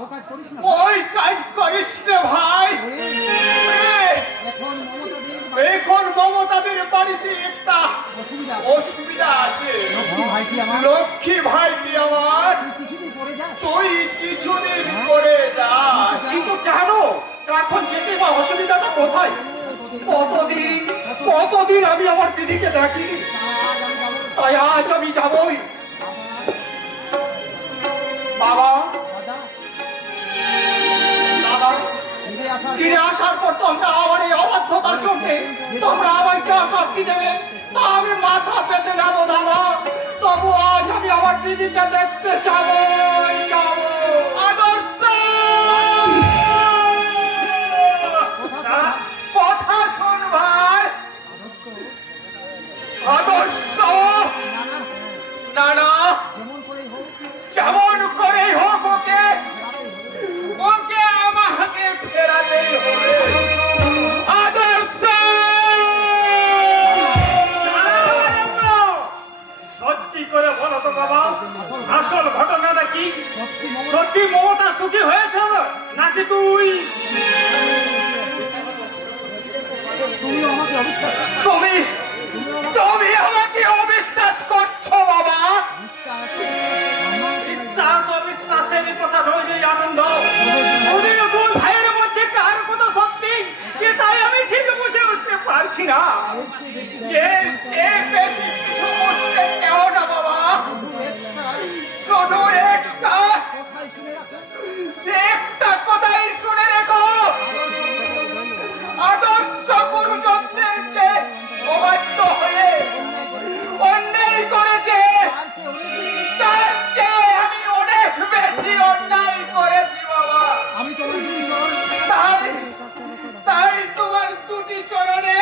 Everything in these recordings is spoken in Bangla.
ওই কাজ করিস না ভাই। এখন মমতাদের বাড়িতে একটা অসুবিধা আছে। লক্ষ্মী ভাইটি আমার তুই কিছুদিন করে যাস। কিন্তু কেন এখন যেতে বা অসুবিধাটা কোথায়? কতদিন আমি আমার দিদিকে দেখিনি, তাই আজ আমি যাবই। বাবা দাদা, ফিরে আসার পর তোমরা আমার এই অবাধ্যতার জন্য তোমরা আমায় যা শাস্তি দেবে তা আমি মাথা পেতে নেবো দাদা। তবু আজ আমি আমার দিদিকে দেখতে যাবো। আদর্শ কথা শোন ভাই। আদর্শ না না, যেমন করেই হোক ওকে আমাকে ফেরাতেই হবে। আদর্শ সত্যি করে বলো তো বাবা, আসল ঘটনাটা কি? সত্যি মমতা সুখী হয়েছে নাকি তুমি আমাকে অবিশ্বাস করছো বাবা? বিশ্বাস অবিশ্বাসের কথা রয়েছে আনন্দ। দুই ভাইয়ের মধ্যে কার কথা সত্যি এটাই আমি ঠিক বুঝে উঠতে পারছি না। এর চেয়ে বেশি কিছু বুঝতে চাও না বাবা। শুধু একটা কথাই শুনে রেখো। আদর্শ গুরুজনদের চেয়ে অবাধ্য হয়ে অন্যায় করেছে, তার চেয়ে আমি অনেক বেশি অন্যায় করেছি বাবা। তাই তোমার দুটি চরণে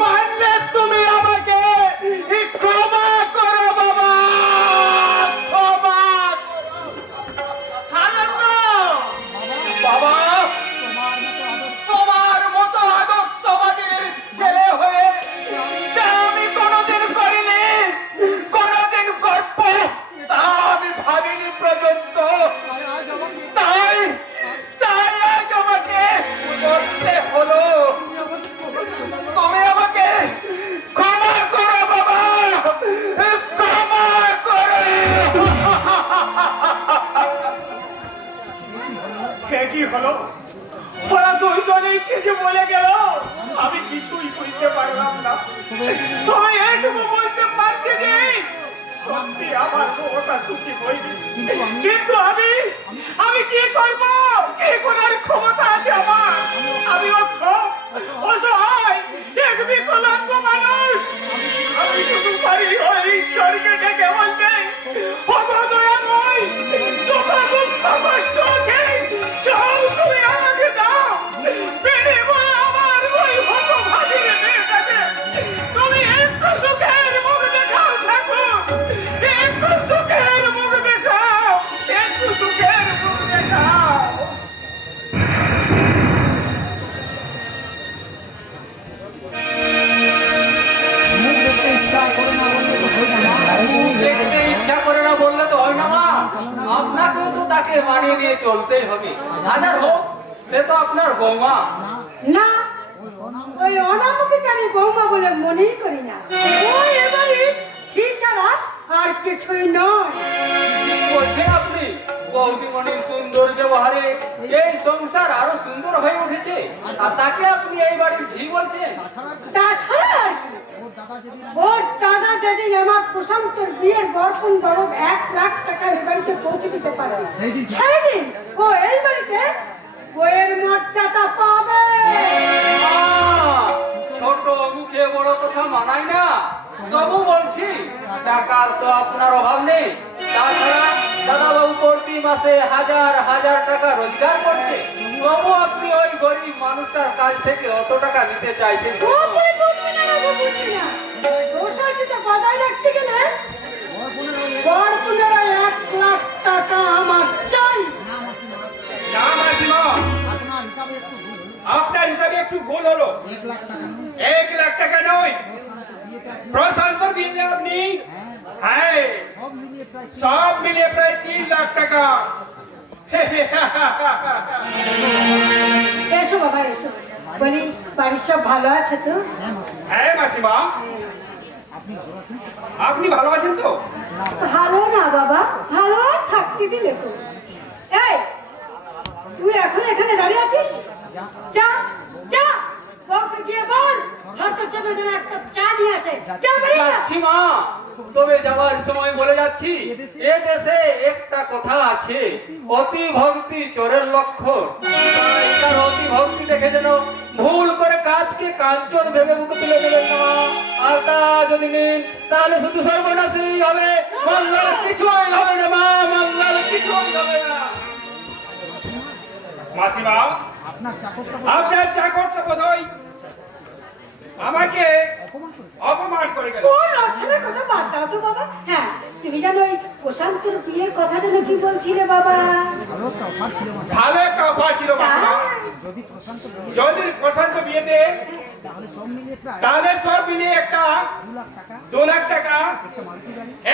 পারলে তুমি আমাকে ক্ষমা করো বাবা, ক্ষমা বাবা। তোমার মতো আদর্শবাদীর ছেলে হয়ে যা আমি কোনোদিন করিনি, কোনোদিন করব তা আমি ভাবিনি পর্যন্ত। তাই আজ আমাকে করতে হলো। তুমি আমাকে ক্ষমা করো বাবা, ক্ষমা করো। কি হলো? ওরা দুইজনেই কি যে বলে গেল আমি কিছুই বুঝতে পারলাম না। তুমি এইটুকু বলতে পারছি যে সত্যি আমার বউটা সুখী হয়নি, কিন্তু আমি কি করব? কি করার ক্ষমতা আছে আমার? আমি অক্ষম, অসহায়, এক বিকলাঙ্গ মানুষ। আমি শুধু পারি ওই ঈশ্বরকে ডেকে বলতে, ওগো দয়াময়, যত দুঃখ কষ্ট আছে সব তুমি আমাকে দাও। বিনিময়ে আমার ওই হতভাগীর মেয়েটাকে তুমি একটু সুখের মুখ দেখাও ঠাকুর, একটু সুখের মুখ দেখাও, একটু সুখের মুখ দেখাও। দেখতে ইচ্ছা করে না বললে তো হয় না মা। আপনাকেও তো তাকে মানিয়ে নিয়ে চলতেই হবে, হাজার হোক সে তো আপনার বৌমা। না, ওই অনামকে আমি বৌমা বলে মনেই করি না। ওই এবারে ছি ছাড়া আর কিছুই নয়। কি বলছেন আপনি? বৌদিমণির সুন্দর ব্যবহারে এই সংসার আরো সুন্দর হয়ে উঠেছে, আর তাকে আপনি এই বাড়ির ঝি বলছেন? তাছাড়া আর কি? ওর দাদা যেদিন আমার প্রশান্তর বিয়ের বরপণ দরদ 1 লাখ টাকা এই বাড়িতে পৌঁছে দিতে পারে, সেদিন ও এই বাড়িতে বইয়ের মর্যাদা পাবে। ছোট মুখে বড় কথা মানাই না, তবু বলছি টাকার তো আপনার অভাব নেই। তাছাড়া দাদাবাবু প্রতি মাসে হাজার হাজার টাকা রোজগার করছে, তবু আপনি ওই গরিব মানুষটার কাছ থেকে অত টাকা নিতে চাইছেন? বজায় রাখতে গেলে বরপুনেরা 1 লাখ টাকা আমার চাই। না মাসিমা, আপনার হিসাবে একটু ভুল হলো। 1 লাখ টাকা নয়, প্রশান্তর বিয়ে আপনি সব মিলিয়ে প্রায় 3 লাখ টাকা। এসো বাবা এসো। বলি বাড়ির সব ভালো আছে তো? হ্যাঁ মাসিমা, আপনি ভালো আছেন তো? ভালো না বাবা, ভালো আর থাকতে দিলে তো। এই তুই এখন এখানে দাঁড়িয়ে আছিস? যা যা, বউকে গিয়ে বল ঝড় চলে যেন এক কাপ চা নিয়ে আসে। যা বাড়ি যা। যাচ্ছি মা, তবে যাওয়ার সময় বলে যাচ্ছি, এ দেশে একটা কথা আছে, অতি ভক্তি চোরের লক্ষণ। তাই তার অতি ভক্তি দেখে যেন ভুল করে কাজকে কাঞ্চন ভেবে মুখে তুলে দেবেন না। আর তা যদি নিন তাহলে শুধু সর্বনাশই হবে, মঙ্গল কিছুই হবে না মা, মঙ্গল কিছুই হবে না। মাসিমা, আপনার চাকরটা বোধহয় আমাকে অপমান করে গেল। কোন লক্ষণের কথা বাদ দাও তো বাবা। হ্যাঁ তুমি জানো ওই প্রশান্তর বিয়ের কথাটা নাকি বলছিলে বাবা? ভালো একটা অফার ছিল মাসিমা। যদি প্রশান্ত বিয়েতে তাহলে সব মিলিয়ে একটা 2 লাখ টাকা,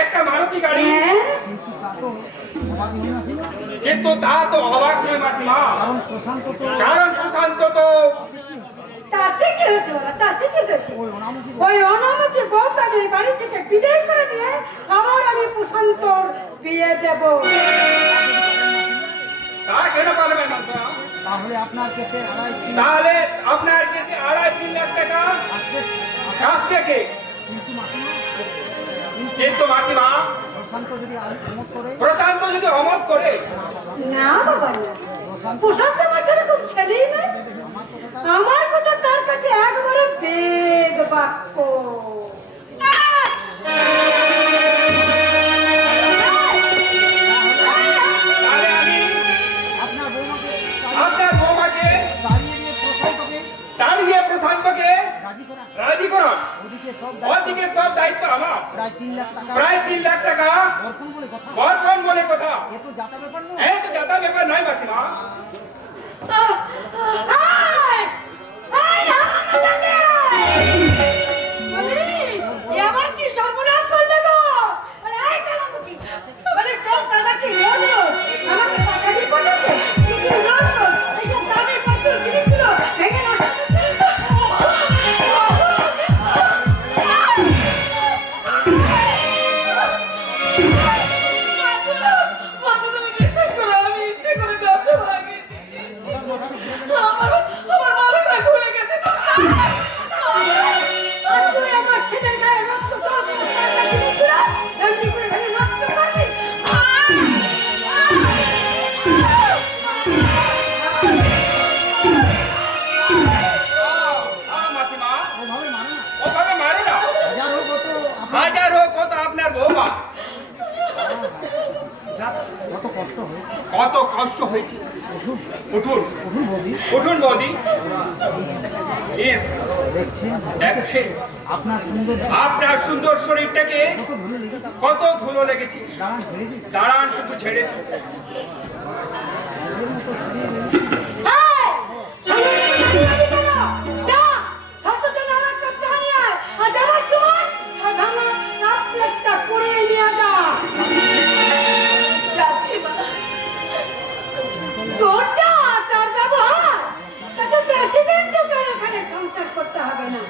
একটা মারুতি গাড়ি। হ্যাঁ কিন্তু তা তো অবাক নয় মাসিমা, কারণ প্রশান্ত তো তাতে কি হয়েছে বাবা, তাতে কি হয়েছে? ওই অনামতি বউকে আমি বাড়ি থেকে বিদায় করে দিয়ে আবার আমি প্রশান্তর বিয়ে দেব। তা কেন পারবেন মাসিমা? তাহলে আপনার কাছে তাহলে আপনার কাছে 2.5-3 লাখ টাকা আসবে কে? কিন্তু মাসিমা, প্রশান্ত যদি অমত করে, না বাবা না, প্রশান্ত মাছের খুব ছেলেই না। আমার কথা তার কাছে একবারে বেদ বাক্য। তাহলে আমি আপনার বৌমাকে তাড়িয়ে প্রশান্তকে রাজি করান। ওদিকে সব দায়িত্ব আমার। প্রায় 3 লাখ টাকা বর্ষণ বলে কথা। এই তো জাতা ব্যাপার নয় মাসিমা। এবার কি সর্বনাশ করলে গো? আরে আয় কেন তুমি? মানে চল দাদা কি রোজ রোজ আমাকে টাকা দিয়ে পাঠাচ্ছে? তুমি রোজ রোজ এইসব দামি পত্র জিনিসগুলো ভেঙে নষ্ট করছিস? মাসিমা, ওভাবে মারো না। হাজার হোক কত আপনার বৌমা। কত কষ্ট হয়েছে। উঠুন উঠুন বৌদি। দেখছেন আপনার সুন্দর শরীরটাকে কত ধুলো লেগেছে। দাঁড়ান টুকু ছেড়ে দিন। সংসার করতে হবে না।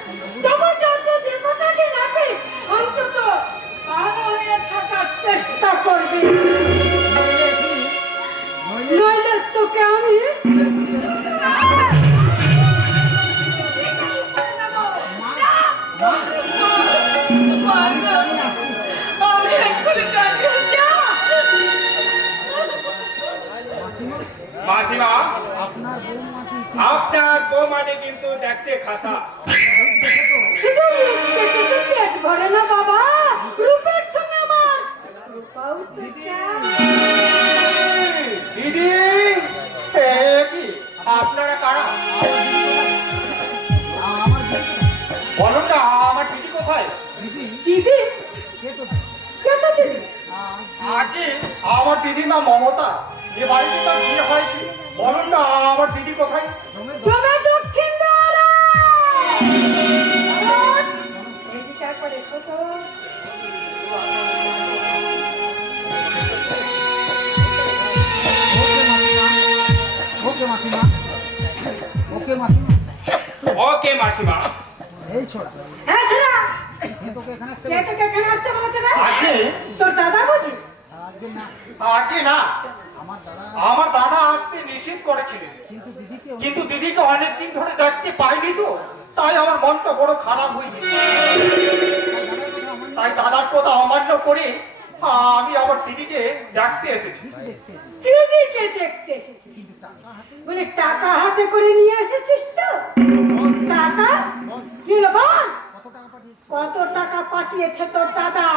তোমার যত যে কথাকে রাখিস অন্তত ভালো হয়ে থাকার চেষ্টা করবি, নইলে তোকে আমি মাসিমা, আপনার বৌমাটি কিন্তু দেখতে খাসা। শুধু পেট ভরে না বাবা, রূপের সঙ্গে আমার রূপাও তো চাই। দিদি, কি আপনারা কারা? বলুন না, আমার দিদি কোথায়? দিদি? কে তো দিদি? আগে আমার দিদির নাম মমতা। যে বাড়িতে তার বিয়ে হয়েছে। বলুন না, আমার দিদি কোথায়? জমে দক্ষিণ দ্বারে। এই যে তারপরে ছোট ওকে মাসিমা। ওকে মাসিমা। এই ছোড়া, হ্যাঁ ছোড়া, এ তোকে এখানে আসতে কে বলেছে? তোকে এখানে আসতে বলেছে রে? আগে তোর দাদা বুঝি? আজকে না, আগে না, আমার দাদা আমার দাদা আসতে নিষেধ করেছিলেন, কিন্তু দিদিকে অনেকদিন ধরে দেখতে পাইনি তো, তাই আমার মনটা বড় খারাপ হয়ে গেছে। তাই দাদার কথা অমান্য করে আমি আমার দিদিকে দেখতে এসেছি। দিদিকে দেখতে এসেছিস? বলে টাকা হাতে করে নিয়ে এসেছিস তো? টাকা? কি হলো বল? কত টাকা পাঠিয়েছে তোর দাদা?